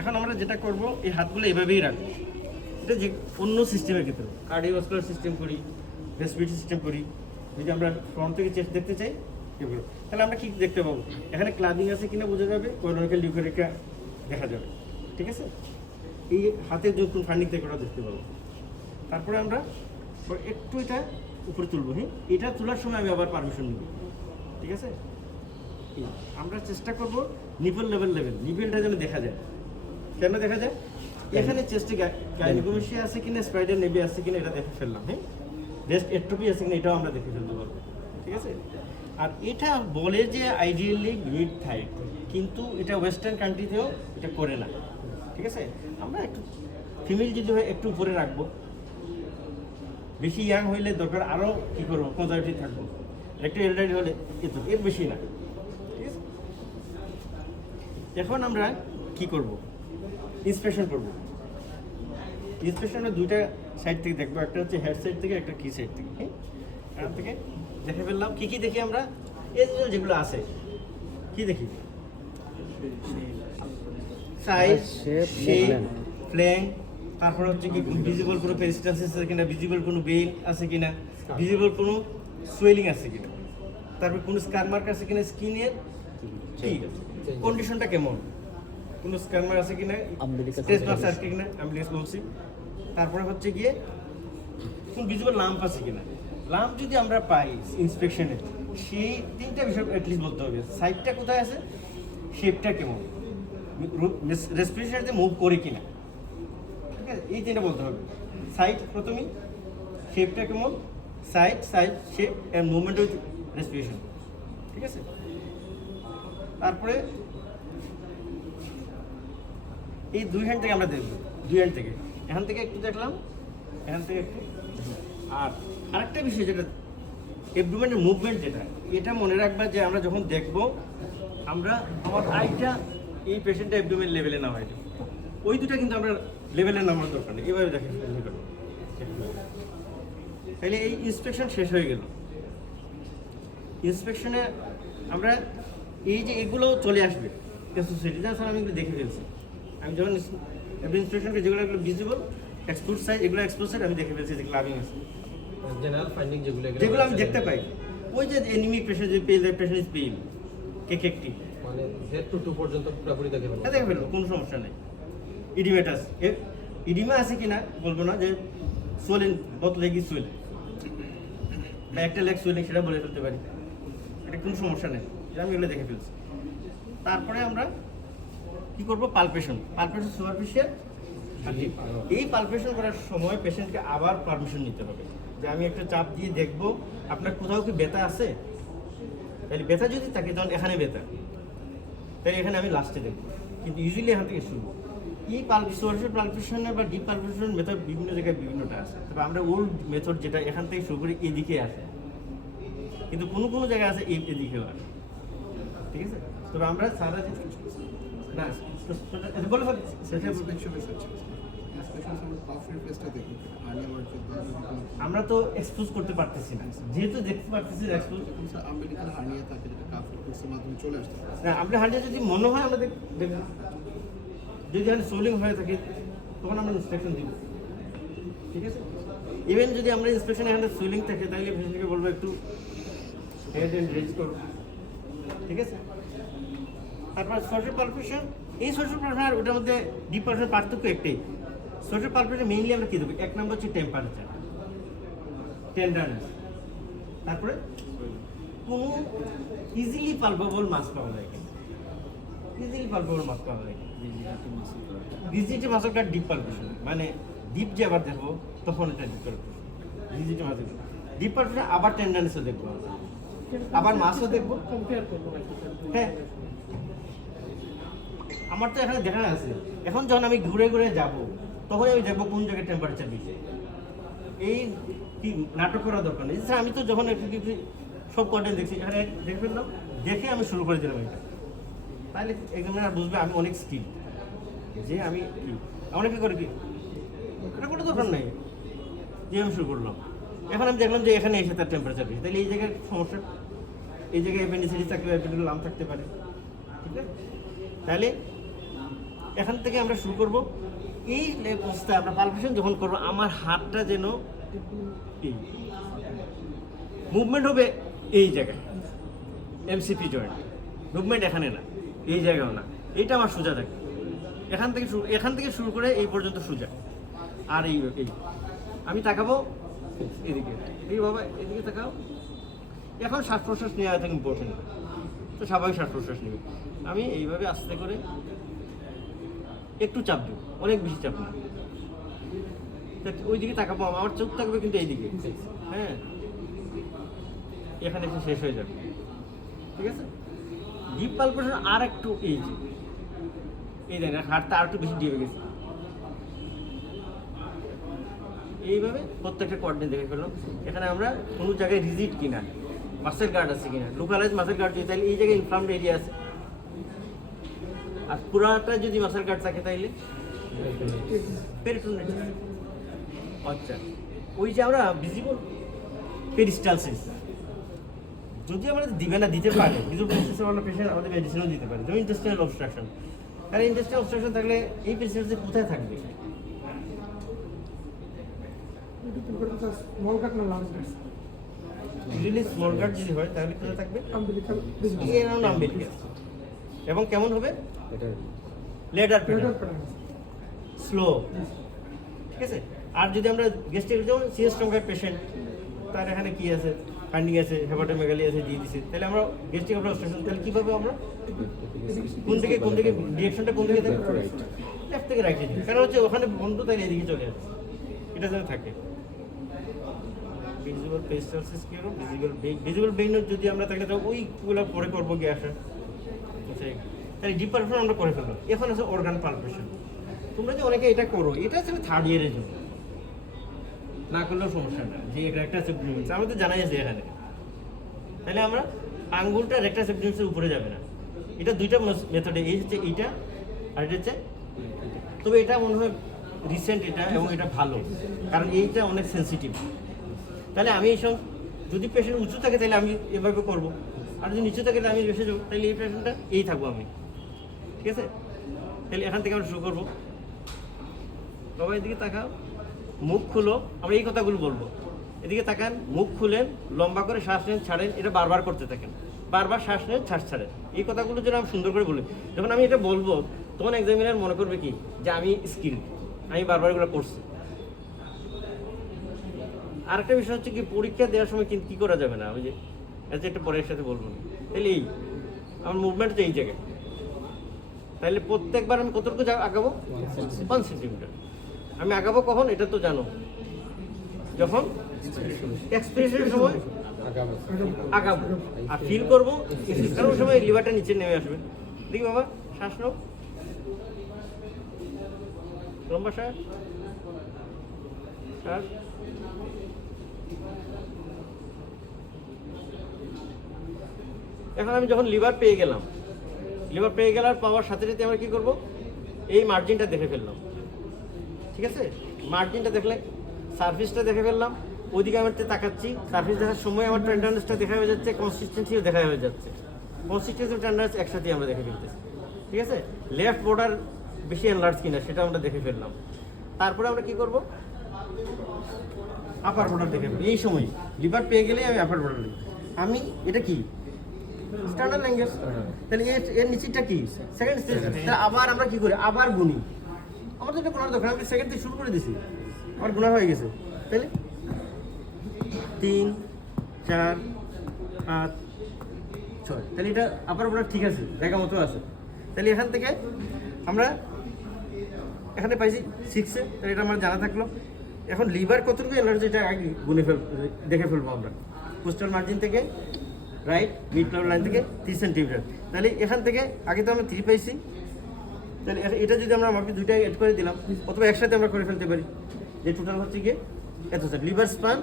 এখন আমরা যেটা করব এই হাতগুলো এভাবেই রাখবো। এটা যে অন্য সিস্টেমের ক্ষেত্রে কার্ডিওভাস্কুলার সিস্টেম করি, রেসপিরেটরি সিস্টেম করি, যদি আমরা ফ্রন্ট থেকে চেস্ট দেখতে চাই এগুলো, তাহলে আমরা কি দেখতে পাবো? এখানে ক্লাবিং আছে কিনা বোঝা যাবে, কোরোনারিক্যাল লিউকোরিকা দেখা যাবে, ঠিক আছে? এই হাতের যখন ফান্ডিং থেকে ওটা দেখতে পাবো। তারপরে আমরা একটু এটা উপরে তুলবো। হ্যাঁ, এটা তোলার সময় আমি আবার পারমিশন নিব, ঠিক আছে? আমরা চেষ্টা করব নিপল নিপেলটা যেন দেখা যায়। কেন দেখা যায়? এখানে চেস্টে গাইনোকোমাস্টিয়া আছে কিনা, স্পাইডার নেভি আছে কিনা এটা দেখে ফেললাম। হ্যাঁ, ব্রেস্ট এট্রোপি আছে কিনা এটাও আমরা দেখে ফেলতে পারবো, ঠিক আছে? আর এটা বলে যে আইডিয়ালি মিড থাই, কিন্তু এটা ওয়েস্টার্ন কান্ট্রিতেও এটা করে না, ঠিক আছে? আমরা একটু ফিমেল যদি হয় একটু উপরে রাখবো, বেশি ইয়াং হইলে দরকার আরও কী করবো, কনজারভেটিভ থাকবো। একটু এলডারি হলে এত, এর বেশি না, ঠিক আছে? এখন আমরা কি করব? ইন্সপেকশন করব। ইন্সপেকশনে দুইটা সাইড থেকে দেখবো, একটা হচ্ছে হেড সাইড থেকে, একটা কি সাইড থেকে। হ্যাঁ, এখান থেকে দেখে ফেললাম কি কি দেখি আমরা। এই যেগুলো আছে কি দেখি? সাইজ, শেপ, ফ্ল্যাঙ্ক, তারপর হচ্ছে কি ভিজিবল কোনো পেরিস্টালসিস আছে কিনা, ভিজিবল কোনো বেইন আছে কিনা, ভিজিবল কোনো সোয়েলিং আছে কিনা, তারপর কোনো স্কার মার্ক আছে কিনা, স্কিনের কি কন্ডিশনটা কেমন, কোনো স্কার মার্ক আছে কিনা, স্ট্রেস মার্ক আছে কিনা, অ্যাম্বুলেন্স বলছি। তারপরে হচ্ছে গিয়ে কোন ভিজিবল লাম্প আছে কিনা। লাম্প যদি আমরা পাই ইন্সপেকশনে, সেই তিনটা বিষয় অ্যাটলিস্ট বলতে হবে। সাইডটা কোথায় আছে, শেপটা কেমন, রেসপিরেশনতে মুভ করে কিনা, ঠিক আছে? এই তিনটা বলতে হবে। সাইড প্রথমেই, শেপটা কেমন, side shape and movement with respiration, ঠিক আছে? তারপরে এই দুই হ্যান্ড থেকে আমরা দেখব, দুই হ্যান্ড থেকে, এখান থেকে একটু দেখলাম, এখান থেকে একটু। আর আরেকটা বিষয় যেটা অ্যাবডোমেনের মুভমেন্ট, যেটা এটা মনে রাখবা যে আমরা যখন দেখব, আমরা আমার আইটা এই পেশেন্টটা অ্যাবডোমেন লেভেলে না হয়, ওই দুটা কিন্তু আমরা লেভেলে নামার দরকার নেই, এভাবে দেখে তাহলে এই ইন্সপেকশন শেষ হয়ে গেল। ইন্সপেকশনে আমরা এই যে এগুলো চলে আসবে সোসাইটি, স্যার আমি এগুলো দেখে ফেলছি। আমি যখন ইন্সপেকশনকে যেগুলো ভিজিবল এক্সপোর্ট সাইজ, এগুলো এক্সপোর্ট সাইজ আমি দেখে ফেলছি যে ক্লাবিং আছে, জেনারেল ফাইন্ডিং যেগুলো আমি দেখতে পাই। ওই যে এনিমিক পেশেন্ট, যে pale, that patient is pale, কেকেকটি মানে হেড টু টু পর্যন্ত পুরোপুরি দেখে ফেলবো, দেখে ফেলবো, কোনো সমস্যা নেই। ইডিমেটাস, ইডিমা আছে কিনা বলবো না, যে সোলেন বোথ লেগ ইজ সোয়েল, বা একটা লেগ সোয়েলিং সেটা বলে ফেলতে পারি, এটা কোনো সমস্যা নেই, আমি এগুলো দেখে ফেলছি। তারপরে আমরা কি করবো? Palpation superficial. এই পালপেশন করার সময় পেশেন্টকে আবার পারমিশন নিতে হবে, যে আমি একটা চাপ দিয়ে দেখবো আপনার কোথাও কি ব্যথা আছে। তাহলে ব্যথা যদি থাকে, তখন এখানে ব্যথা, তাহলে এখানে আমি লাস্টে দেখবো, কিন্তু ইউজুয়ালি এখান থেকে শুরু। এই সুপারফিশিয়াল পালপেশনে বা ডিপ পালপেশন মেথড বিভিন্ন জায়গায় বিভিন্নটা আছে। তবে আমরা ওল্ড মেথড যেটা এখান থেকে শুরু করে এদিকে আসে, কিন্তু কোনো কোনো জায়গায় আছে এদিকেও আসে, ঠিক আছে? তবে আমরা সারা না বলে আমরা তো এক্সপোজ করতে পারতেছি না, যেহেতু দেখতে পারতেছি এক্সপোজ না। আমরা হার্নিয়া যদি মনে হয় আমরা দেখব, যদি এখানে সোলিং হয়ে থাকে তখন আমরা ইন্সপেকশন দিব, ঠিক আছে? ইভেন যদি আমরা ইন্সপেকশন এখানে সোলিং থাকে, তাহলে পেশেন্টকে বলবো একটু হেড এন্ড রেজ করো, ঠিক আছে? তারপর সোশ্যাল পালপেশন, এই সোশ্যাল পালপেশন আর ওটার মধ্যে ডিপ পালপেশন পার্থক্য একটাই। সোশ্যাল পালপেশন মেইনলি আমরা কী দেবো? এক নম্বর হচ্ছে টেম্পারেচার, টেন্ডারনেস, তারপরে কোনো ইজিলি পালপেবল মাস পাওয়া যায় কিনা, ইজিলি পালপেবল মাস পাওয়া যায় কিনা, রিজিটি মাসল কার ডিপ পালপেশন, মানে ডিপ যে আবার দেখবো তখন এটা deep palpation, rigidity muscle deep palpation, আবার টেন্ডারনেসও দেখবো, আবার মাসও দেখবো, কম্পেয়ার করবো। হ্যাঁ, আমার তো এখানে দেখা আছে। এখন যখন আমি ঘুরে ঘুরে যাব, তখন আমি দেখবো কোন জায়গায় টেম্পারেচার বেশি। এই কি নাটক করা দরকার নেই। আমি তো যখন সব কন্টেন্ট দেখছি, এখানে দেখে ফেললাম, দেখে আমি শুরু করে দিলাম এটা, তাহলে এক্সামিনার বুঝবে আমি অনেক স্কিল, যে আমি কি অনেকে করে কি এটা কোনো দরকার নেই, যে আমি শুরু করলাম। এখন আমি দেখলাম যে এখানে এসে তার টেম্পারেচার বেশি, তাহলে এই জায়গায় সমস্যা, এই জায়গায় অ্যাপেন্ডিসাইটিস থাকলে অ্যাপেন্ডিকুলার লাম্প থাকতে পারে, ঠিক আছে? তাহলে এখান থেকে আমরা শুরু করব। এই অবস্থায় আমরা পালপেশন যখন করবো, আমার হাতটা যেন এই মুভমেন্ট হবে এই জায়গায়, এমসিপি জয়েন্ট মুভমেন্ট এখানে না, এই জায়গাও না, এইটা আমার সোজা থাকে। এখান থেকে শুরু করে এই পর্যন্ত সোজা। আর এই আমি তাকাবো এদিকে, এই বাবা এদিকে তাকাও। এখন শ্বাস প্রশ্বাস নেওয়া এত ইম্পর্টেন্ট, তো স্বাভাবিক শ্বাস প্রশ্বাস নেবে। আমি এইভাবে আস্তে করে একটু চাপ দেবো, অনেক বেশি চাপ না। ওই দিকে তাকাবো, আমার চোখ থাকবে কিন্তু এইদিকে, হ্যাঁ, এখানে এসে শেষ হয়ে যাবে। ঠিক আছে, ডিপ পালপেশন আর একটু এই দেখেন হাড়টা আর একটু বেশি ডিপে গেছে। এইভাবে প্রত্যেকটা কোঅর্ডিনেট দেখে ফেললাম। এখানে আমরা কোনো জায়গায় রিজিড কিনা, মাসেল গার্ড আছে কিনা, লোকালাইজ মাসেল গার্ড যদি তাহলে এই জায়গায় ইনফ্লামড এরিয়া আছে, আর পুরাটা যদি মাসেল গার্ড থাকে তাইলে পেরিটোনাইটিস। আচ্ছা, ওই যে আমরা ভিজিবল পেরিস্টালসিস যদি আমরা দিতে পারে, ভিজিবল পেরিস্টালসিস আমরা পেশেন্ট আমাদের মেডিসিনও দিতে পারে, যেমন ইন্টেস্টাইনাল অবস্ট্রাকশন। আর ইন্টেস্টাইনাল অবস্ট্রাকশন থাকলে এই পেশেন্টে কোথায় থাকবে? স্মল গার্ড যদি হয় তাহলে কোথায় থাকবে? এবং কেমন হবে? Ladder slow. ঠিক আছে, আর যদি আমরা গেস্ট্রিক যেমন সিএস গার্ড পেশেন্ট, তার এখানে কি আছে, ফাইন্ডিং আছে, হেপাটোমেগালি আছে, দিয়ে দিছে, তাহলে আমরা গেস্ট্রিক অবস্ট্রাকশন তাহলে কিভাবে আমরা কোন দিকে ডিরেকশনটা কোন দিকে থাকবে? লেফট থেকে রাইটে দিই, কারণ হচ্ছে ওখানে বন্ধ, তাই এদিকে চলে যাচ্ছে, এটা যেন থাকে। ভিজিবল পেরিস্টালসিস কি হলো? ভিজিবল বেইনের যদি আমরা তাকে ওইগুলো পরে করবো গিয়ে আসা, তাহলে ডিপ পালপেশন আমরা করে ফেললাম। এখন আছে অর্গান পালপেশন। তোমরা যে অনেকে এটা করো, এটা হচ্ছে থার্ড ইয়ারের জন্য, না করলেও সমস্যা না, যে একটা সেপ্টিমেন্স আমরা তো জানাই আছে এখানে। তাহলে আমরা আঙ্গুলটা একটা সেপ্টিমেন্সের উপরে যাবে না। এটা দুইটা মেথডে, এই হচ্ছে এইটা আর এটা হচ্ছে, তবে এটা মনে হয় রিসেন্ট এটা, এবং এটা ভালো, কারণ এইটা অনেক সেন্সিটিভ। তাহলে আমি এইসব যদি পেশেন্ট উঁচু থাকে তাহলে আমি এভাবে করবো, আর যদি নিচু থাকে তাহলে আমি বেশি যাবো, তাহলে এই পেশেন্টটা এই থাকবো আমি। ঠিক আছে, তাহলে এখান থেকে আমরা শুরু করবো। সবাই এদিকে তাকাও, মুখ খুলো, আমরা এই কথাগুলো বলবো। এদিকে তাকান, মুখ খুলেন, লম্বা করে শ্বাস নেন, ছাড়েন, এটা বারবার করতে থাকেন, বারবার শ্বাস নেন, শ্বাস ছাড়েন। এই কথাগুলো যেন আমি সুন্দর করে বলি, যখন আমি এটা বলবো তখন এক্সামিনার মনে করবে কি যে আমি স্কিল, আমি বারবার এগুলো করছি। আরেকটা বিষয় হচ্ছে কি, পরীক্ষা দেওয়ার সময় কিন্তু কী করা যাবে না, ওই যে একটা পরের সাথে বলবো না, তাহলে এই আমার মুভমেন্ট হচ্ছে এই জায়গায়, তাহলে প্রত্যেকবার আমি কতটুকু আগাবো? 1 সেন্টিমিটার। আমি আগাবো কখন এটা তো জানো, যখন এক্সপ্রেশনের সময় আগাবো আর ফিল করবো, কারণ ওই সময় লিভারটা নিচে নেমে আসবে। দেখি বাবা, শ্বাস নাও, লম্বা শ্বাস, শ্বাস। এখন আমি যখন লিভার পেয়ে গেলাম, পাওয়ার সাথে সাথে আমরা কি করব? এই মার্জিনটা দেখে ফেললাম। ঠিক আছে, মার্জিনটা দেখলে সারফেসটা দেখে ফেললাম, ওইদিকে আমি তাকাচ্ছি, সারফেস দেখার সময় আমার টেন্ডারনেসটা দেখা হয়ে যাচ্ছে, কনসিস্টেন্সিও দেখা হয়ে যাচ্ছে, কনসিস্টেন্সি টেন্ডারনেস একসাথে আমরা দেখে ফেলতেছি। ঠিক আছে, লেফট বর্ডার বেশি এনলার্জ কিনা সেটা আমরা দেখে ফেললাম। তারপরে আমরা কি করব? আপার বর্ডার দেখে ফেলবো। এই সময় লিভার পেয়ে গেলে আমি আপার বর্ডার দেখি। আমি এটা কি স্ট্যান্ডার্ড ল্যাঙ্গুয়েজ, তাহলে এর নিচেটা কি সেকেন্ড স্টেজ। তাহলে আবার আমরা কি করি? আবার গুনি। আমার তো এটা গোনার দরকার, আমি সেকেন্ড থেকে শুরু করে দিছি, আমার গুণা হয়ে গেছে। তাহলে 3, 4, 5, 6, তাহলে এটা আপার বর্ডার ঠিক আছে, জায়গা মতো আছে। তাহলে এখান থেকে আমরা এখানে পাইছি 6-এ, তাহলে এটা আমার জানা থাকলো। এখন লিভার কতটুকু এনার্জি এটা আগে দেখে ফেলবো আমরা। কোস্টাল মার্জিন থেকে রাইট মিড ফ্লাওয়ার লাইন থেকে 3 সেন্টিমিটার। তাহলে এখান থেকে আগে তো আমরা 3 পাইছি, তাহলে এটা যদি আমরা মাপি দুইটা এড করে দিলাম, অথবা একসাথে আমরা করে ফেলতে পারি, যে টোটাল হচ্ছে গিয়ে এত স্যার লিভার স্পান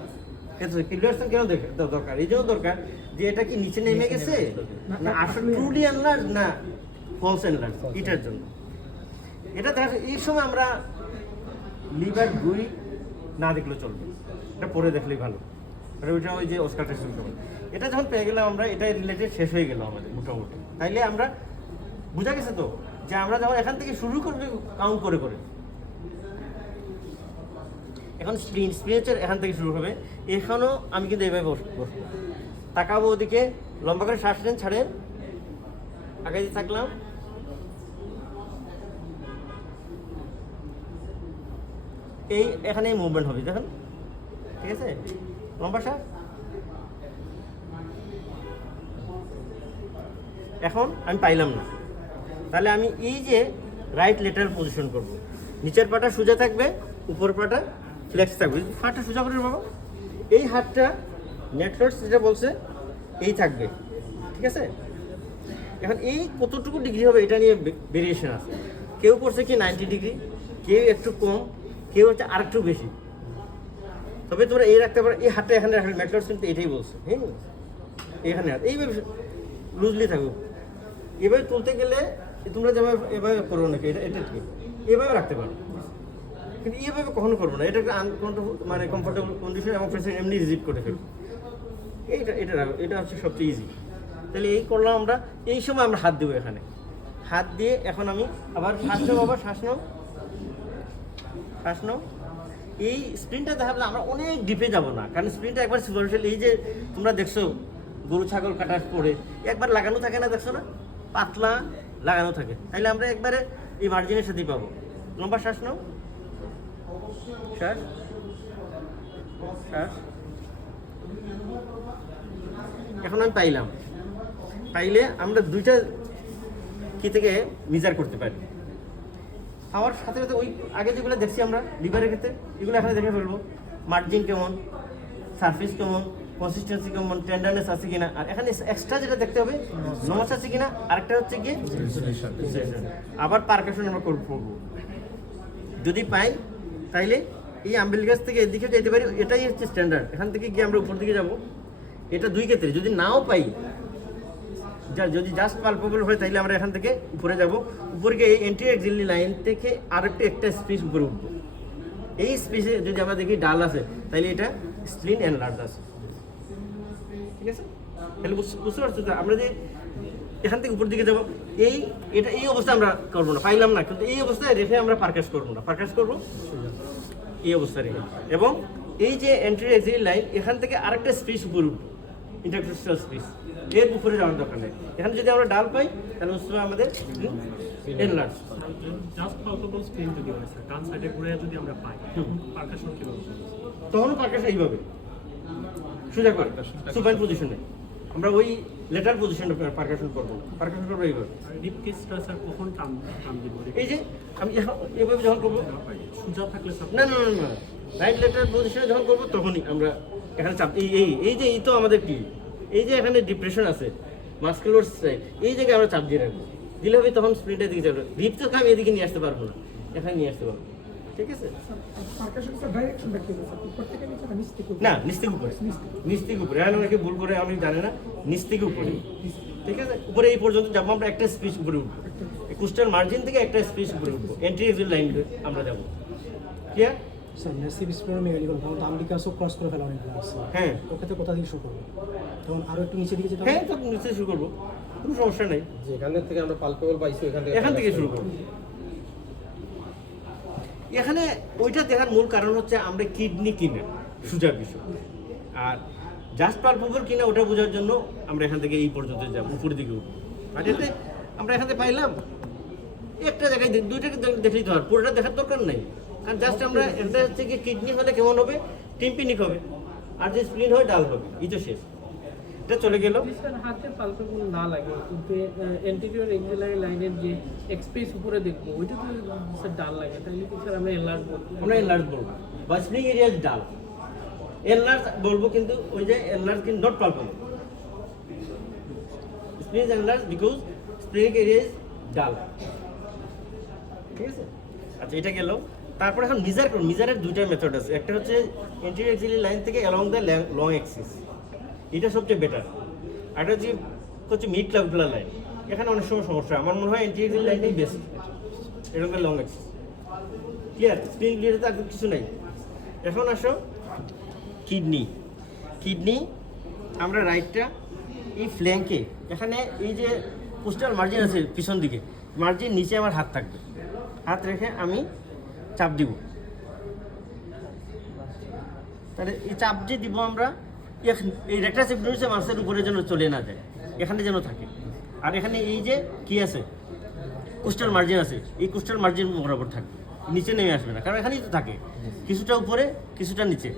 এত। লিভার স্পান কেন দরকার? এই জন্য দরকার যে এটা কি নিচে নেমে গেছে না আসলে ট্রুলি এনলার্জ না ফলস এনলার্জ, এটার জন্য। এটা দেখা এই সময় আমরা লিভার গুই না দেখলে চলবে, এটা পরে দেখলেই ভালো। আর ওইটা ওই যে অস্কার টেস্ট সময় এটা যখন পেয়ে গেলাম আমরা, এটা রিলেটেড শেষ হয়ে গেল আমাদের মোটামুটি। তাইলে আমরা বোঝা গেছে তো যে আমরা যখন এখান থেকে শুরু করবো কাউন্ট করে করে, এখন স্প্রিন হচ্ছে এখান থেকে শুরু হবে, এখানেও আমি কিন্তু এইভাবে বসবো, তাকাবো ওদিকে, লম্বা করে শ্বাস নেন, ছাড়েন, আগে দিয়ে থাকলাম, এই এখানে মুভমেন্ট হবে, দেখেন, ঠিক আছে, লম্বা শ্বাস। এখন আমি পাইলাম না, তাহলে আমি এই যে রাইট লেটারাল পজিশন করব, নিচের পাটা সোজা থাকবে, উপর পাটা ফ্লেক্স থাকবে, হাতটা সোজা করে বাবা, এই হাতটা নেটওয়ার্ক যেটা বলছে এই থাকবে, ঠিক আছে। এখন এই কতটুকু ডিগ্রি হবে এটা নিয়ে ভেরিয়েশন আছে, কেউ করছে কি 90 ডিগ্রি, কেউ একটু কম, কেউ হচ্ছে আর একটু বেশি। তবে তোমরা এই রাখতে পারো, এই হাতটা এখানে রাখলে নেটওয়ার্ক কিন্তু এটাই বলছে, হ্যাঁ, এখানে এইভাবে লুজলি থাকবে। এভাবে তুলতে গেলে তোমরা যেভাবে এভাবে করো নাকি, এটা ঠিক এভাবে রাখতে পারো, কিন্তু এইভাবে কখনো করবো না, এটা একটা আনকমফোর্টেবল মানে কমফোর্টেবল কন্ডিশন এবং পেশেন্ট এমনি রিজিট করে ফেলবো। এটা হচ্ছে সবচেয়ে ইজি। তাহলে এই করলাম আমরা, এই সময় আমরা হাত দেবো এখানে, হাত দিয়ে এখন আমি আবার শ্বাস নেবো, আবার শ্বাস নাও। এই স্প্রিনটা দেখাবলে আমরা অনেক ডিপে যাব না, কারণ স্প্রিনটা একবার সুপারফিশিয়াল, এই যে তোমরা দেখছো গরু ছাগল কাটার পরে একবার লাগানো থাকে না, দেখছো না, পাতলা লাগানো থাকে, তাইলে আমরা একবারে এই মার্জিনের সাথেই পাবো। লম্বা শ্বাস নাও, শ্বাস, এখন আমি পাইলে আমরা দুইটা কি থেকে মেজার করতে পারি। আমার সাথে সাথে ওই আগে যেগুলো দেখছি আমরা লিভারের ক্ষেত্রে, এগুলো এখানে দেখে ফেলবো, মার্জিন কেমন, সারফেস কেমন, কনসিস্টেন্সি কেমন, টেন্ডারনেস আছে কিনা, আর এখানে এক্সট্রা যেটা দেখতে হবে নচ আছে কিনা, আরেকটা হচ্ছে গিয়ে আবার পারকাশন আমরা করবো। যদি পাই তাইলে এই আম্বেলিকাস থেকে এদিকে যেতে পারি, এটাই হচ্ছে স্ট্যান্ডার্ড, এখান থেকে গিয়ে আমরা উপর দিকে যাব। এটা দুই ক্ষেত্রে, যদি নাও পাই, যদি জাস্ট পালপেবল হয় তাইলে আমরা এখান থেকে উপরে যাব, উপরে গিয়ে এই এন্ট্রি এক্সিলি লাইন থেকে আরেকটা একটা স্পেস উপরে উঠবো। এই স্পেসে যদি আমরা দেখি ডাল আছে, তাইলে এটা স্প্লিন এনলার্জ আছে, ঠিক আছে। তাহলে বুঝতে পারছো তো, আমরা যে এখান থেকে উপর দিকে যাবো, এই অবস্থা আমরা করবো না, পাইলাম না, কিন্তু এই অবস্থায় রেখে আমরা পারকাশ করবো না, পারকাশ করবো এই অবস্থা রেখে, এবং এই যে এন্ট্রি এক্সিলি লাইন, এখান থেকে আরেকটা স্পেস উপরে উঠবো, ইন্টারক্রিস্টাল স্পেস, এর উপরে যাওয়ার দরকার নেই। এখানে যদি আমরা ডাল পাই তাহলে বুঝতে হবে আমাদের এনলার্জ। জাস্ট পালপেবল স্ক্রিন যদি হয় স্যার, ডান সাইডে ঘুরে যদি আমরা পাই, পারকাশন কিভাবে করব? তখনও পারকাশন এইভাবে সোজা করে সুপাইন পজিশনে আমরা ওই লেটার পজিশনে পারকাশন করবো এইভাবে। রিপ কেসটা স্যার কখন টান দিব? এই যে আমি এভাবে যখন করবো, সোজা থাকলে স্যার না, রাইট লেটার পজিশনে যখন করবো তখনই আমরা এখানে চাপ, এই যে এই তো আমাদের কি, এই যে এখানে ডিপ্রেশন আছে মাস্কুলার সাইড, এই জায়গায় আমরা চাপ দিয়ে রাখবো, দিলে হবে তখন স্প্রিন্টের দিকে যাবে। রিপ তো আমি এদিকে নিয়ে আসতে পারবো না, এখানে নিয়ে আসতে পারবো, ঠিক আছে। না, নিচ থেকে উপরে, আর অনেকে ভুল করে, আমি জানি না, নিচ থেকে উপরে, ঠিক আছে। উপরে এই পর্যন্ত যাবো আমরা, একটা স্পেস উপরে উঠবো, কোস্টাল মার্জিন থেকে একটা স্পেস উপরে উঠবো, এন্ট্রি এক্সিট লাইন আমরা যাবো, ক্লিয়ার স্যার। মেসি বিস্ফোরণ মেগালি তখন তো আমেরিকাসও ক্রস করে ফেলা অনেকগুলো আছে, হ্যাঁ, ওখানে কোথা থেকে শুরু করবো? তখন আরও একটু নিচে দিকে যেতে হ্যাঁ, তো নিচে শুরু করবো, কোনো সমস্যা নেই, যেখান থেকে আমরা পালপেবল পাইছি এখান থেকে শুরু করবো। এখানে ওইটা দেখার মূল কারণ হচ্ছে আমরা কিডনি কিনা সুজার বিষয়, আর জাস্ট পালপেবল কিনা ওটা বোঝার জন্য আমরা এখান থেকে এই পর্যন্ত যাবো, উপরের দিকে উঠবো। আর এতে আমরা এখান থেকে পাইলাম একটা জায়গায়, দুইটাকে দেখলেই তো আর পুরোটা দেখার দরকার নেই, কারণ জাস্ট আমরা এটা হচ্ছে কি, কিডনি হলে কেমন হবে, টিম্পিনিক হবে, আর যে স্প্লিন হয় ডাল হবে, এই তো শেষ, এটা চলে গেল। স্যার হাতে পালপেবল না লাগে, কিন্তু এন্টিরিয়র এক্সিলারি লাইনের যে এক্সপেস উপরে দেখবো ওইটা তো স্যার ডাল লাগে, তাহলে কি স্যার আমরা এনলার্জ বলবো? আমরা এনলার্জ বলবো, বা স্প্লিং এরিয়াজ ডাল এনলার্জ বলবো, কিন্তু ওই যে এনলার্জ কিন্তু not palpable, spelling enlarge because spelling area is ডাল, ঠিক আছে। আচ্ছা, এটা গেল। তারপরে এখন মিজার করুন, মিজারের দুইটা মেথড আছে, একটা হচ্ছে এন্টিরিয়র এক্সিলারি লাইন থেকে অ্যালং দ্য লং অ্যাক্সিস, এটা সবচেয়ে বেটার। আর হচ্ছে মিড ক্লাভিকুলার লাইন, এখানে অনেক সময় সমস্যা, আমার মনে হয় এন্টিরিয়র এক্সিলারি লাইনটাই বেস্ট, এরকম লং অ্যাক্সিস, ক্লিয়ার। স্প্লিন ক্লিয়ার তো একদম কিছু নাই। এখন আসো কিডনি, আমরা রাইটটা এই ফ্ল্যাঙ্কে, এখানে এই যে কোস্টাল মার্জিন আছে পিছন দিকে, মার্জিন নিচে আমার হাত থাকবে, হাত রেখে আমি চাপ দিব। তাহলে এই চাপ যে দিব আমরা, এই রেক্টাস এপিডার্মিসে মাংসের উপরে যেন চলে না যায়, এখানে যেন থাকে। আর এখানে এই যে কি আছে, কোস্টাল মার্জিন আছে, এই কোস্টাল মার্জিন বরাবর থাকবে, নিচে নেমে আসবে না, কারণ এখানেই তো থাকে, কিছুটা উপরে কিছুটা নিচে।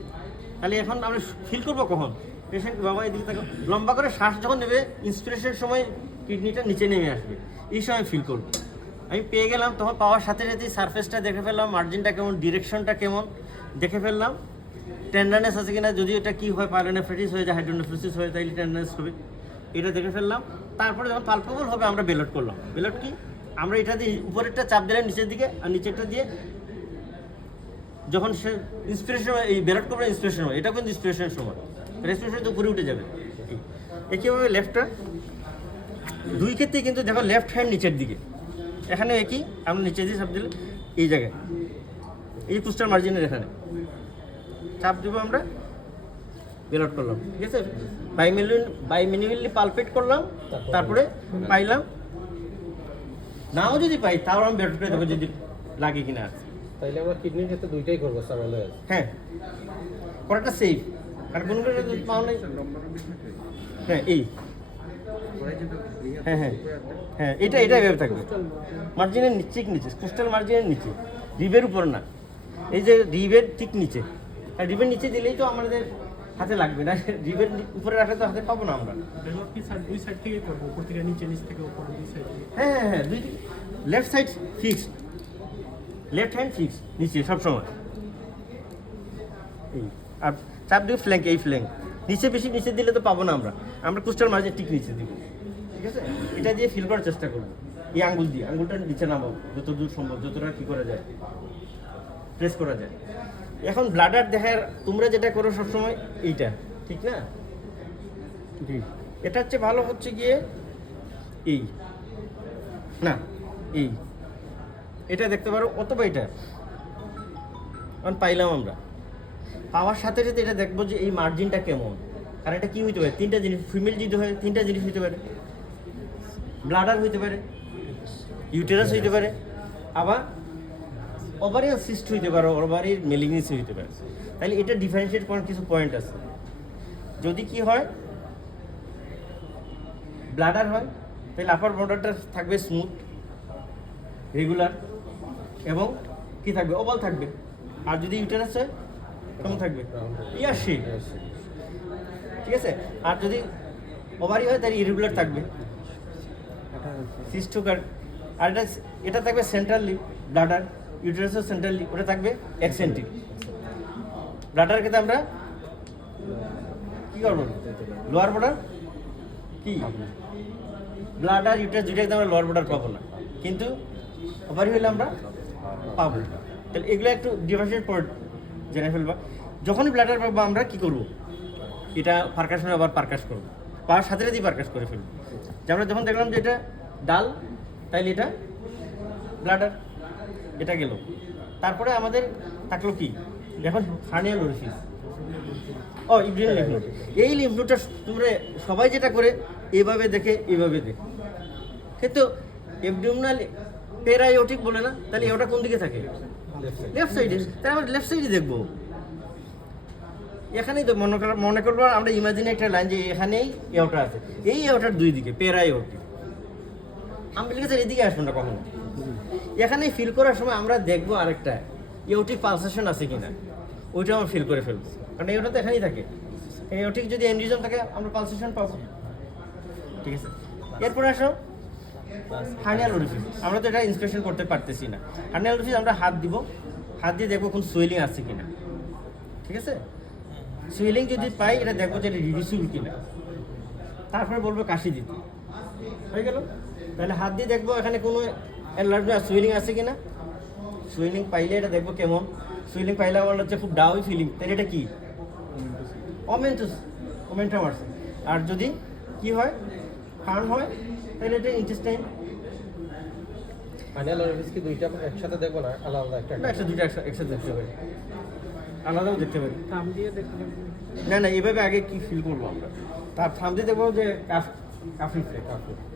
তাহলে এখন আমরা ফিল করবো কখন, পেশেন্ট বাবা এদিকে থাকো, লম্বা করে শ্বাস যখন নেবে, ইন্সপিরেশনের সময় কিডনিটা নিচে নেমে আসবে, এই সময় ফিল করবো। আমি পেয়ে গেলাম, তখন পাওয়ার সাথে সাথেই সারফেসটা দেখে ফেললাম, মার্জিনটা কেমন, ডিরেকশনটা কেমন দেখে ফেললাম, টেন্ডারনেস আছে কিনা, যদি এটা কি হয় পাইলোনেফ্রাইটিস হয়ে যায়, হাইড্রোনেফ্রোসিস হয়, তাইলে টেন্ডারনেস হবে, এটা দেখে ফেললাম। তারপরে যখন পালপেবল হবে আমরা বেলট করলাম। বেলট কি, আমরা এটা দিয়ে উপরেরটা চাপ দিলাম নিচের দিকে, আর নিচেরটা দিয়ে যখন সে ইন্সপিরেশন, এই বেলট করবে ইন্সপিরেশন হয়, এটা কিন্তু ইন্সপিরেশনের সময়, রেসপিরেশন তো উপরে উঠে যাবে। একইভাবে লেফটটা, দুই ক্ষেত্রেই কিন্তু দেখো লেফট হ্যান্ড নিচের দিকে, এখানে একই, আমরা নিচে দিয়ে চাপ দিলে এই জায়গায়, এই কোস্টাল মার্জিনের এখানে চাপ দিব, আমরা বেলট করলাম, ঠিক আছে, বাইমিনিউয়ালি পালপেট করলাম, তারপরে পাইলাম, নাও যদি পাই তাও আমি বেলট করে দেবো যদি লাগে কিনা। তাইলে আমরা কিডনির ক্ষেত্রে দুইটাই করবো স্যার, ভালো আছে। হ্যাঁ, করাটা সেফ, কারণ কোনো যদি পাও নাই। হ্যাঁ এই, হ্যাঁ হ্যাঁ হ্যাঁ, এটা এভাবে থাকবে, মার্জিনের ঠিক নিচে, কোস্টাল মার্জিনের নিচে, রিবের উপর না, এই যে রিবের ঠিক নিচে, আর রিবের নিচে দিলেই তো আমাদের হাতে লাগবে না, রিবের উপরে রাখলে তো হাতে পাবো না আমরা। বেলট কি স্যার দুই সাইড থেকে করবো, উপর থেকে নিচে, নিচ থেকে উপর, দুই সাইড থেকে? হ্যাঁ হ্যাঁ হ্যাঁ, দুই left side fixed, left hand fix নিচে সবসময়, এই আর চাপ দিব ফ্ল্যাঙ্ক, এই ফ্ল্যাঙ্ক নিচে, বেশি নিচে দিলে তো পাবো না আমরা, আমরা কোস্টাল মার্জিন ঠিক নিচে দিব, ঠিক আছে। এটা দিয়ে ফিল করার চেষ্টা করবো, এই আঙ্গুল দিয়ে, আঙ্গুলটা নিচে নামাবো যত দূর সম্ভব, যতটা কী করা যায় প্রেস করা যায়। এখন ব্লাডার দেখার তোমরা যেটা করো সবসময় এইটা, ঠিক না? জি, এটা হচ্ছে ভালো, হচ্ছে গিয়ে এই না, এই এটা দেখতে পারো, অথবা এটা কারণ পাইলাম আমরা, পাওয়ার সাথে সাথে এটা দেখবো যে এই মার্জিনটা কেমন, কারণ এটা কি হইতে পারে, তিনটা জিনিস, ফিমেল যদি হয় তিনটা জিনিস হইতে পারে, ব্লাডার হইতে পারে, ইউটেরাস হইতে পারে, আবার ওভারিয়ান সিস্ট হইতে পারে, ওভারির মেলিগনেন্সি হইতে পারে। তাহলে এটা ডিফারেন্সিয়েট করার কিছু পয়েন্ট আছে। যদি কি হয়, ব্লাডার হয়, তাহলে আপার বর্ডারটা থাকবে স্মুথ, রেগুলার, এবং কি থাকবে, ওভাল থাকবে। আর যদি ইউটেরাস হয় কেমন থাকবে, ইয়ার শেপ, ঠিক আছে। আর যদি ওভারি হয় তাহলে ইরেগুলার থাকবে, সিস্টোকার। আর এটা থাকবে সেন্ট্রালি, ব্লাডার, ইউটেরাসও সেন্ট্রালি, ওটা থাকবে এক্সেন্ট্রিক। ব্লাডার ক্ষেত্রে আমরা কি করবো, লোয়ার বর্ডার কি, ব্লাডার ইউটেরাস দুইটা আমরা লোয়ার বর্ডার পাবো না, কিন্তু ওভারি হইলে আমরা পাবো। তাহলে এগুলো একটু ডিফারেন্সিয়েট পয়েন্ট জেনে ফেলবা। যখনই ব্লাডার পাবো আমরা কি করব, এটা পারকাশনে আবার পারকাশ করবো, পাওয়ার সাথে সাথেই পারকাশ করে ফেলবো। যে আমরা যখন দেখলাম যে এটা ডাল, তাইলে এটা ব্লাডার, এটা গেল। তারপরে আমাদের থাকলো কি, এখন হার্নিয়াল ওরিফিস, ও ইড্রিনাল লিম্ফ নোড। এই লিম্ফ নোডটা তোমরা সবাই যেটা করে এইভাবে দেখে, এইভাবে দেখে, কিন্তু অ্যাবডোমিনাল পেরাইওটিক বলে না, তাহলে ওটা কোন দিকে থাকে, লেফট সাইডে। তাহলে আমরা লেফট সাইডে দেখবো, এখানেই তো মনে করবো আমরা ইমাজিনে একটা লাইন যে এখানেই এওটা আছে, এই এওটার দুই দিকে পেরাইওটিক। আমি লিখেছি এদিকে আসবো না কখনো, এখানেই ফিল করার সময় আমরা দেখবো আরেকটা ইউটিক পালসেশন আছে কিনা, ওইটা আমরা ফিল করে ফেলবো, কারণ এইটা তো এখানেই থাকে। ইউটিক যদি এনরিজম থাকে আমরা পালসেশন পাবো, ঠিক আছে। এরপরে আসো হার্নিয়াল ওরিফিস। আমরা তো এটা ইন্সপেকশন করতে পারতেছি না। হার্নিয়াল ওরিফিস আমরা হাত দিব, হাত দিয়ে দেখবো কোন সুয়েলিং আছে কিনা, ঠিক আছে। সুয়েলিং যদি পাই, এটা দেখবো যে এটা রিডিউসিবল কিনা, তারপরে বলবো কাশি দিতে, হয়ে গেল। তাহলে হাত দিয়ে দেখবো এখানে কোনো এনলার্জমেন্ট সুয়েলিং আছে কিনা। সুয়েলিং পাইলে এটা দেখবো কেমন, সুয়েলিং পাইলে আমার হচ্ছে খুব ডাউই ফিলিং, তাহলে এটা কি ওমেন্টাম আছে। আর যদি কি হয়, ফার্ম হয়, তাহলে এটা ইন্টেস্টাইন। ফাইনাল অরিফিস কি দুইটা একসাথে দেখবো না, আলাদা একটা? না, একসাথে দুইটা একসাথে দেখতে পারি, আলাদাও দেখতে পারি। থাম দিয়ে দেখতে না না, এভাবে আগে কি ফিল করবো আমরা, তার থাম দিয়ে দেখবো যে কাফি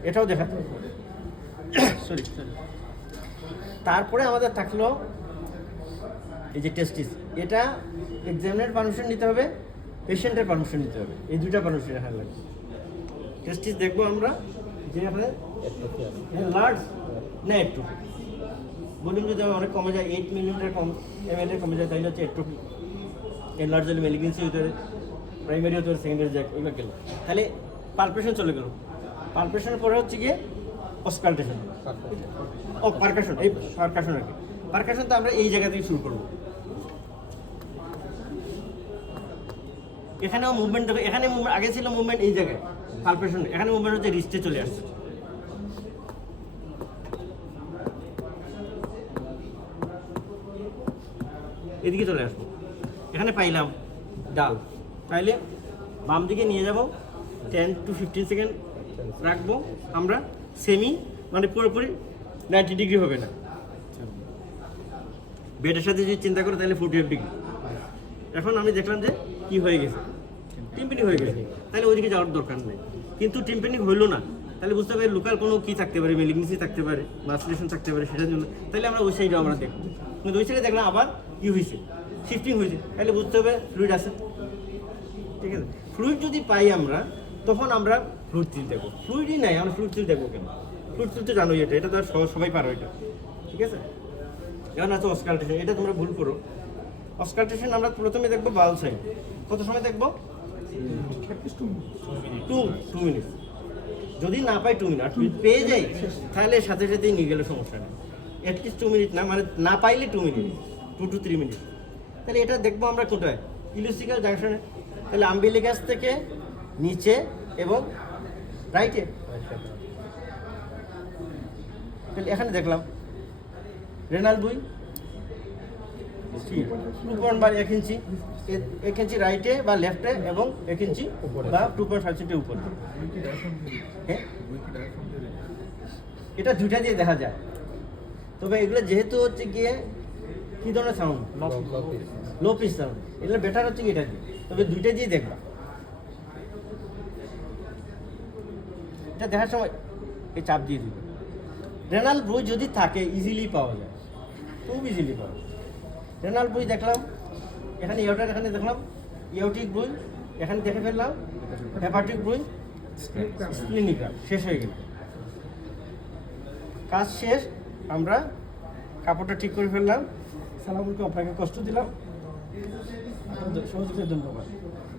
এটাও দেখাতে সরি তারপরে আমাদের থাকলো এই যে টেস্টিস, এটা এক্সামিনার পারমিশন নিতে হবে, পেশেন্টের পারমিশন নিতে হবে, এই দুইটা পারমিশন এখানে লাগবে। টেস্টিস দেখবো আমরা যে এখানে লার্জ না একটু ভলিউম যদি অনেক কমে যায় 8 মিলিমিটার কম ml কমে যায় তাহলে হচ্ছে একটু এর লার্জ হলে মেলিগেন্সি হতে পারে, প্রাইমারি হতে পারে, সেকেন্ডারি যাক এবার গেল, তাহলে পালপেশন চলে গেল। পালপেশনের পরে হচ্ছে গিয়ে অস্কাল্টেশন, ও পারকাশন, এই পারকাশন আর কি। পারকাশন তো আমরা এই জায়গা থেকে শুরু করবো। এখানেও মুভমেন্ট দেখো, এখানে আগে ছিল মুভমেন্ট এই জায়গায় পালপেশন, এখানে মুভমেন্ট হচ্ছে রিস্টে চলে আসছে। এদিকে চলে আসবো, এখানে পাইলাম ডাল, তাইলে বাম দিকে নিয়ে যাব 10 to 15 সেকেন্ড রাখবো আমরা সেমি, মানে পুরোপুরি 90 ডিগ্রি হবে না। বেডের সাথে যদি চিন্তা করো তাহলে 48 ডিগ্রি। এখন আমি দেখলাম যে কি হয়ে গেছে, টিম্পেনিং হয়ে গেছে, তাহলে ওইদিকে যাওয়ার দরকার নেই। কিন্তু টিম্পেনিং হইলো না, তাহলে বুঝতে পারি লোকাল কোনো কি থাকতে পারে, মেলিগনেন্সি থাকতে পারে, মাসলেশন থাকতে পারে, সেটার জন্য তাহলে আমরা ওই সাইডে আমরা দেখবো। কিন্তু ওই সাইডে দেখলাম আবার কি হয়েছে, শিফটিং হয়েছে, তাহলে বুঝতে হবে ফ্লুইড আছে। ঠিক আছে, ফ্লুইড যদি পাই আমরা তখন আমরা ফ্লুইড তুল দেখবো, ফ্লুইডই নাই আমরা ফ্লুইড তুল দেখবো কেন? ফ্লুইড তুলতে জানোই এটা তো আর সবাই পারো এটা। ঠিক আছে, এখন আছে অস্কাল্টেশন, এটা তোমরা ভুল করো। অস্কাল্টেশন আমরা প্রথমে দেখবো বাউল সাইড, কত সময় দেখবো? 2 মিনিট। যদি না পাই 2 মিনিট, আর যদি পেয়ে যাই তাহলে সাথে সাথেই নিয়ে গেলে সমস্যা নেই। অ্যাটলিস্ট 2 মিনিট না, মানে না পাইলে 2 মিনিট, 2 to 3 মিনিট। তাহলে এটা দেখবো আমরা কোথায়? ইলিউসিক্যাল জাংশনে। তাহলে আম্বিলিকাস থেকে নিচে এবং রাইটে। তাহলে এখানে দেখলাম রেনাল বুই 2.1 ইঞ্চি, 1 ইঞ্চি রাইটে বা লেফটে এবং 1 ইঞ্চি বা 2.5 সেন্টি উপরে। হ্যাঁ, এটা দুইটা দিয়ে দেখা যায়, তবে এগুলো যেহেতু হচ্ছে গিয়ে কি ধরনের সাউন্ড, লো পিচ সাউন্ড, এগুলো বেটার হচ্ছে কি এটা দিয়ে, তবে দুইটা দিয়ে দেখবা। এটা দেখার সময় এই চাপ দিয়ে দিবে। রেনাল বই যদি থাকে ইজিলি পাওয়া যায়, খুব ইজিলি পাওয়া যায়। রেনাল বই দেখলাম এখানে, ইউটার এখানে দেখলাম, ইউটিক বই এখানে দেখে ফেললাম, হেপাটিক বই, স্প্লিনিগ্রাম, শেষ হয়ে গেল, কাজ শেষ। আমরা কাপড়টা ঠিক করে ফেললাম। সালামুলকে আপনাকে কষ্ট দিলাম, আপনাদের সহযোগিতার ধন্যবাদ।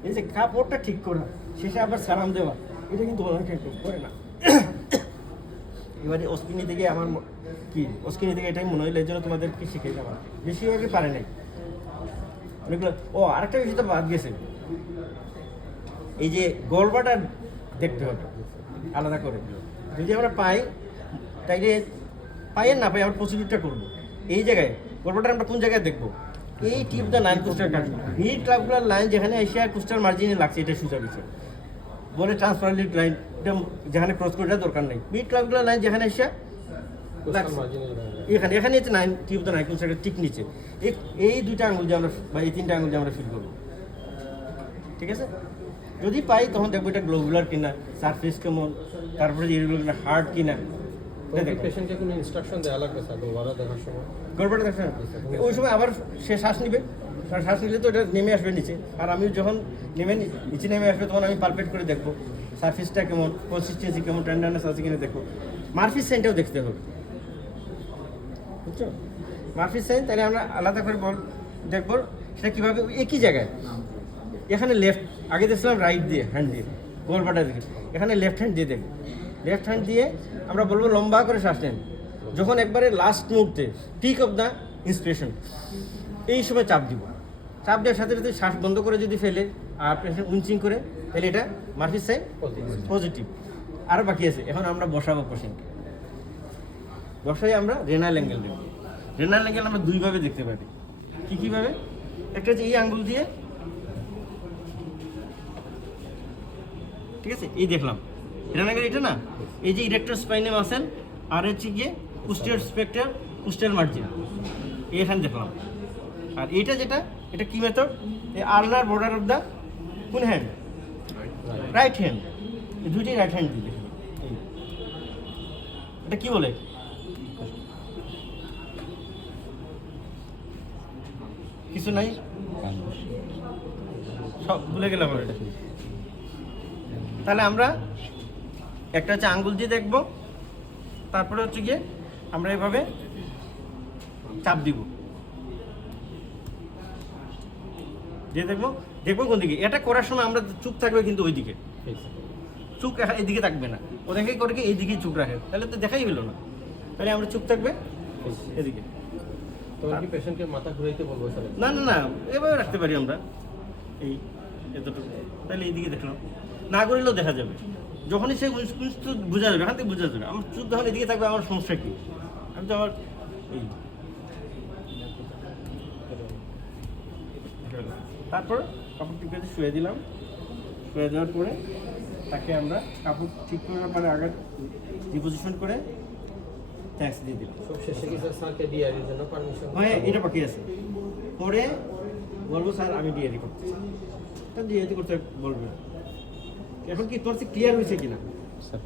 এই যে কাপড়টা ঠিক করা শেষে আবার সালাম দেওয়া, এটা কিন্তু অনেকে করে না। এবারে অস্কিনি থেকে আমার কি অস্কিনি থেকে এটাই মনে হইলো, এই জন্য তোমাদেরকে শিখে যাওয়া বেশিরভাগই পারে নাই অনেকগুলো। ও আরেকটা বিষয় তো বাদ গেছে, এই যে গল্পটা দেখতে হবে আলাদা করে। যদি আমরা পাই তাইলে পাই আর না পাই, আমরা প্রসিডিউরটা করবো। এই জায়গায় গল্পটা আমরা কোন জায়গায় দেখবো? এই tip the line costal cut, mid traveller line যেখানে এশিয়া কোস্টাল মার্জিনে লাগছে, এটা সোজা বিষয় বলে ট্রান্সপারেন্ট লাইন, এটা যেখানে ক্রস করে দরকার নেই। মিড ট্রাভেলার লাইন যেখানে এশিয়া এখানে, এখানে হচ্ছে 9 টিপ দ্য 9 কোস্টাল ঠিক নিচে, এই দুইটা আঙুল যে আমরা বা এই 3টা আঙুল যে আমরা ফিল করবো। ঠিক আছে, যদি পাই তখন দেখবো এটা গ্লোবুলার কিনা, সারফেস কেমন, তারপরে ইরেগুলার হার্ড কিনা। পেশেন্টকে কোনো ইনস্ট্রাকশন দেওয়া লাগবে স্যার গর্ভটা দেখার সময়? গর্ভটা দেখার ওই সময় আবার সে শ্বাস নিবে, কারণ শ্বাস নিলে তো এটা নেমে আসবে নিচে, আর আমি যখন নিচে নেমে আসবে তখন আমি পালপেট করে দেখবো সারফেসটা কেমন, কনসিস্টেন্সি কেমন, টেন্ডারনেস আছে কিনা দেখবো। মার্ফিস সাইনটাও দেখতে হবে, বুঝছো? মার্ফিস সাইন তাহলে আমরা আলাদা করে দেখবো সেটা কীভাবে, একই জায়গায়। এখানে লেফট, আগে দেখছিলাম রাইট দিয়ে হ্যান্ড দিয়ে গর্ভটা দিকে, এখানে লেফট হ্যান্ড দিয়ে দেখবো। লেফট হ্যান্ড দিয়ে আমরা বলবো লম্বা করে শ্বাস নেন, যখন একবারে লাস্ট মুহূর্তে পিক অফ দ্য ইন্সপিরেশন, এই সময় চাপ দিব। চাপ দেওয়ার সাথে সাথে শ্বাস বন্ধ করে যদি ফেলে আর পেশেন্ট উইঞ্চিং করে, তাহলে এটা মার্ফিস সাইন পজিটিভ। আরও বাকি আছে, এখন আমরা বসাবো পেশেন্টকে। বসাই আমরা রেনাল অ্যাঙ্গেল দেব। রেনাল অ্যাঙ্গেল আমরা দুইভাবে দেখতে পারি। কীভাবে? একটা হচ্ছে এই আঙ্গুল দিয়ে, ঠিক আছে, এই দেখলাম রেনাল অ্যাঙ্গেল এটা না, এই যে ইরেক্টর স্পাইনে মাসেল আর হচ্ছে গিয়ে পোস্টেরিয়র স্পেক্টার, পোস্টেরিয়র মার্জিন, এখানে দেখলাম। আর এইটা যেটা, এটা কি মেথড? এই আলনার বর্ডার অফ দ্য কোন হ্যান্ড? Right hand. এই দুইটাই রাইট হ্যান্ড দিয়ে দেখলাম। এটা কি বলে? কিছু নাই, সব ভুলে গেলাম আমরা। তাহলে আমরা একটা হচ্ছে আঙ্গুল দিয়ে দেখবো, তারপরে হচ্ছে গিয়ে আমরা এভাবে চাপ দিব, দিয়ে দেখবো দেখবো কোন দিকে। এটা করার সময় আমরা চুপ থাকবে কিন্তু ওই দিকে, চুপ এইদিকে থাকবে না। ওদেরকে করে কি এইদিকেই চুপ রাখে, তাহলে তো দেখাই হলো না। তাহলে আমরা চুপ থাকবে এদিকে। তখন কি পেশেন্টকে মাথা ঘুরাইতে বলবো স্যার? না না না, এভাবে রাখতে পারি আমরা, এই এতটুকু। তাহলে এইদিকে দেখলাম, না করলেও দেখা যাবে। যখনই সে বোঝা যাবে, এখান থেকে বোঝা যাবে। আমার চুপ যখন এদিকে থাকবে, আমার সমস্যা কি? আমি তো আমার এই তারপর কাপড় ঠিক আছে শুয়ে দিলাম। শুয়ে দেওয়ার পরে তাকে আমরা কাপড় ঠিক করার পরে আগে ডিপোজিশন করে ট্যাক্স দিয়ে দিলাম। সব শেষে কি স্যার স্যারকে ডিআরির জন্য পারমিশন? হ্যাঁ, এটা বাকি আছে। পরে বলবো স্যার আমি ডিআরি করতে চাই, তা ডিআরি করতে বলবে। এখন কি তোর ক্লিয়ার হয়েছে কিনা? স্যার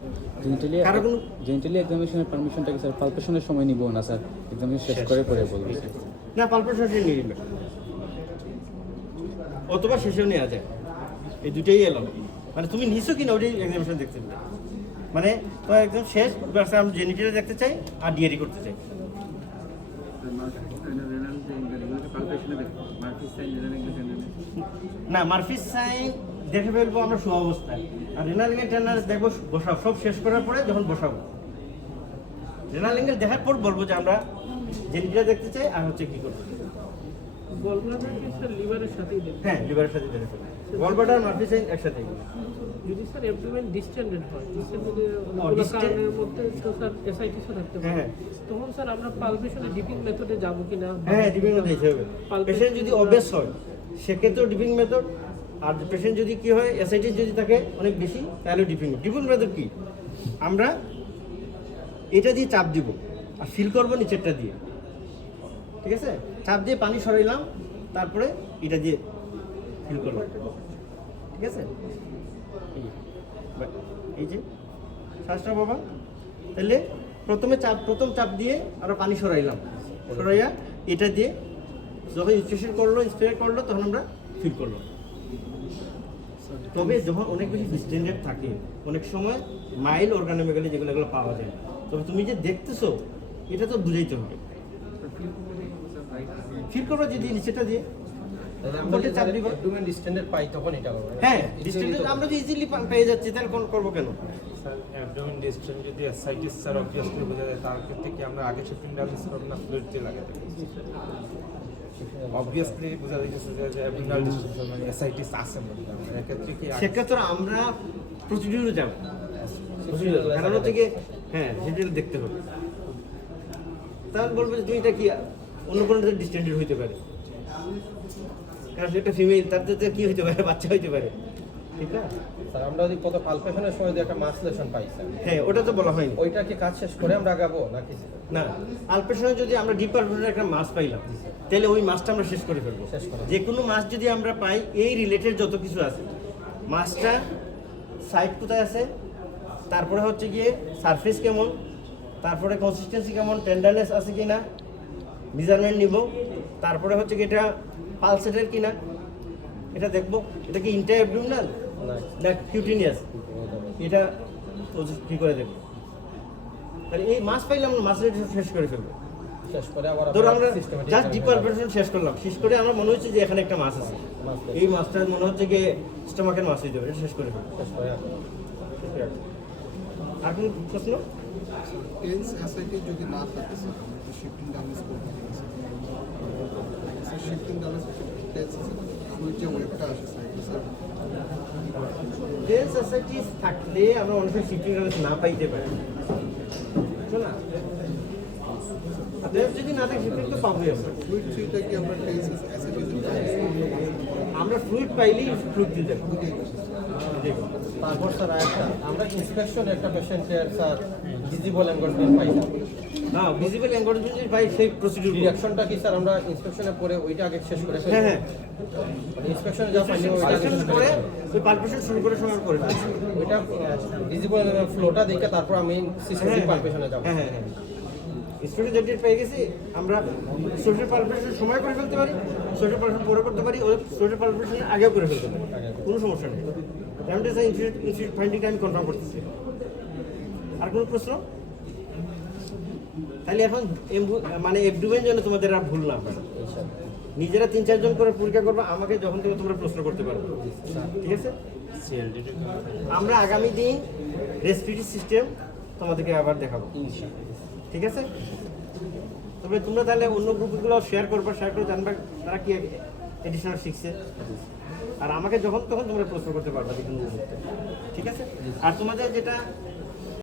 কারো কোনো জেন্টালি এক্সামিনেশনের পারমিশনটা কি স্যার পালপেশনের সময় নিব না স্যার, এক্সামিনেশন শেষ করে পরে বলবো স্যার? না, পালপেশন নিয়ে নিবে, অথবা শেষেও নেওয়া যায়। এই দুটোই এলাম, মানে তুমি নিছো কিনা ওইটাই এক্সামিনেশন দেখতে হবে। মানে তো একদম শেষ আমি জেনিটালে দেখতে চাই আর ডিআরি করতে চাই। না, মারফিস সাইন দেখে ফেলবো আমরা শো অবস্থায়, আর রেনাল অ্যাঙ্গেল টেন্ডারেন্স দেখবো বসাবো, সব শেষ করার পরে যখন বসাবো। রেনাল অ্যাঙ্গেল দেখার পর বলবো যে আমরা জেনিটালে দেখতে চাই আর হচ্ছে কি করবো। গলব্লাডার কি স্যার লিভারের সাথেই দেখবেন? হ্যাঁ, লিভারের সাথে দেখে ফেলবো। গলব্লাডার আর মারফিস সাইন একসাথেই। যদি স্যার অ্যাবডোমেন ডিস্টেন্ডেড হয়, ডিস্টেন্ডেডের কোনো distend- কারণের মধ্যে তো স্যার এসআইটিসও থাকতে পারে। হ্যাঁ। তখন স্যার আমরা পালপেশনে ডিপিং মেথডে যাব কিনা? হ্যাঁ, ডিপিং মেথড দিতে হবে। পেশেন্ট যদি অবেস হয় সেক্ষেত্রেও ডিপিং মেথড, আর পেশেন্ট যদি কি হয় এসআইটিস যদি থাকে অনেক বেশি, তাহলে ডিপিং মেথড কি? আমরা এটা দিয়ে চাপ দিব আর ফিল করবো নিচেরটা দিয়ে, ঠিক আছে? চাপ দিয়ে পানি সরাইলাম, তারপরে এটা দিয়ে ফিল করলাম, ঠিক আছে? এই যে শ্বাসটা বাবা, তাহলে প্রথম চাপ দিয়ে আরো পানি সরাইলাম, সরাইয়া এটা দিয়ে যখন ইনস্পিরেট করলো তখন আমরা ফিল করলাম। তবে যখন অনেক বেশি ডিস্টেন্ডেড থাকে, অনেক সময় মাইল অর্গানোমেগালি যেগুলো পাওয়া যায়, তবে তুমি যে দেখতেছো এটা তো বুঝাইতে হবে। ফিল করবো যদি নিচেটা দিয়ে তাহলে আমরা কোনটা চাপ দিব? অ্যাবডোমেন ডিস্টেন্ডেড পাই তখন এটা করব। হ্যাঁ, ডিস্টেন্ডেড আমরা যদি ইজিলি পেয়ে যাচ্ছি তাহলে করবো কেন? স্যার অ্যাবডোমেন ডিস্টেন্স যদি অ্যাসাইটিস স্যার অবভিয়াসলি বোঝা যায়, তার ক্ষেত্রে কি আমরা আগে শিফটিং ডায়ালিসিস করব না ফ্লুইড দিয়ে লাগাতে? অবভিয়াসলি বোঝা যাচ্ছে যে অ্যাবডোমিনাল ডিস্টেন্স মানে অ্যাসাইটিস আছে মধ্যে, আমরা এক্ষেত্রে কি সেক্ষেত্রে আমরা প্রসিডিউরে যাব, কারণ হচ্ছে কি হ্যাঁ সেটা দেখতে হবে। তাহলে বলবো যে তুমি এটা কি অন্য কোনো ডিস্টেন্ডেড হইতে পারে, কারণ সেটা ফিমেল, তার তো কি হইতে পারে, বাচ্চা হইতে পারে, ঠিক না? স্যার আমরা যদি কত পালপেশনের সময় যদি একটা মাসলেশন পাই স্যার, হ্যাঁ, ওটা তো বলা হয়নি। ওইটা কি কাজ শেষ করে আমরা আগাবো নাকি? না, আলপেশনে যদি আমরা ডিপ পালপেশনের একটা মাছ পাইলাম, তাহলে ওই মাছটা আমরা শেষ করে ফেলবো। শেষ করে। যে কোনো মাছ যদি আমরা পাই, এই রিলেটেড যত কিছু আছে, মাছটা সাইড কোথায় আছে, তারপরে হচ্ছে গিয়ে সারফেস কেমন, তারপরে কনসিস্টেন্সি কেমন, টেন্ডারনেস আছে কিনা, মেজারমেন্ট নিব, তারপরে হচ্ছে কি এটা পালসেটের কিনা এটা দেখবো, এটা কি ইন্টার অ্যাবডোমিনাল না কিউটিনিয়াস, এটা কি করে দেখবো। তাহলে এই মাছ পাইলাম না, মাছের শেষ করে ফেলবো। শেষ করে আবার ধরো আমরা সিস্টেমেটিক জাস্ট ডিপারপেশন শেষ করলাম, শেষ করে আমার মনে হচ্ছে যে এখানে একটা মাছ আছে, এই মাছটা মনে হচ্ছে গিয়ে স্টোমাকের মাছ হয়ে যাবে, এটা শেষ করে ফেলবো। শেষ করে আর কোনো প্রশ্ন? টেন্স এসআইটি যদি না থাকে স্যার, শিফটিং ডায়ালিস করতে হবে স্যার। শিফটিং ডায়ালিস টেন্স ফ্লুইড যে ওয়েটটা আসে স্যার, ডেন্স অ্যাসাইটিস থাকলে আমরা অনেক সময় শিফটিং না পাইতে পারি, বুঝছো না? ডেন্স যদি না থাকে শিফটিং তো পাবোই আমরা। ফ্লুইড থ্রিটা কি আমরা টেন্স এসআইটি আমরা ফ্লুইড পাইলেই ফ্লুইড দিয়ে দেবো। দেখো তারপর স্যার আরেকটা আমরা ইন্সপেকশন একটা পেশেন্টের স্যার ভিজিবল এনগলমেন্ট পাই না, না ভিজিবল এনকোয়াড্রেন্ট ভাই সেই প্রসিডিউর রিঅ্যাকশনটা কি স্যার আমরা ইন্সপেকশনের পরে ওইটা আগে শেষ করে হ্যাঁ হ্যাঁ মানে ইন্সপেকশনে যা ফাইন্ডিং ওইটা আগে শেষ করে করে ওই পালপেশন শুরু করে সময় করে ফেলছি। ওইটা ভিজিবল ফ্লোটা দেখে তারপর আমি সিস্টেমিক পালপেশনে যাব হ্যাঁ হ্যাঁ হ্যাঁ স্টুডেন্ট ডেট পেয়ে গেছি আমরা সোশ্যাল পালপেশন সময় করে ফেলতে পারি, সোশ্যাল পালপেশন পরে করতে পারি, ওই সোশ্যাল পালপেশন আগেও করে ফেলতে পারি, কোনো সমস্যা নেই। আমি ইনস্টিটিউট ফাইন্ডিংটা আমি কনফার্ম করতেছি। আর কোনো প্রশ্ন? তাহলে এখন মানে এভরিওয়ান জন্য তোমাদের আর ভুল না হয়। নিজেরা 3-4 জন করে পরীক্ষা করবে, আমাকে যখন থেকে তোমরা প্রশ্ন করতে পারবে, ঠিক আছে? আমরা আগামী দিন রেসপিরেটরি সিস্টেম তোমাদেরকে আবার দেখাবো, ঠিক আছে? তবে তোমরা তাহলে অন্য গ্রুপগুলো শেয়ার করে জানবা তারা কি এডিশনাল শিখছে, আর আমাকে যখন তখন তোমরা প্রশ্ন করতে পারবা যে কোনো মুহূর্তে, ঠিক আছে? আর তোমাদের যেটা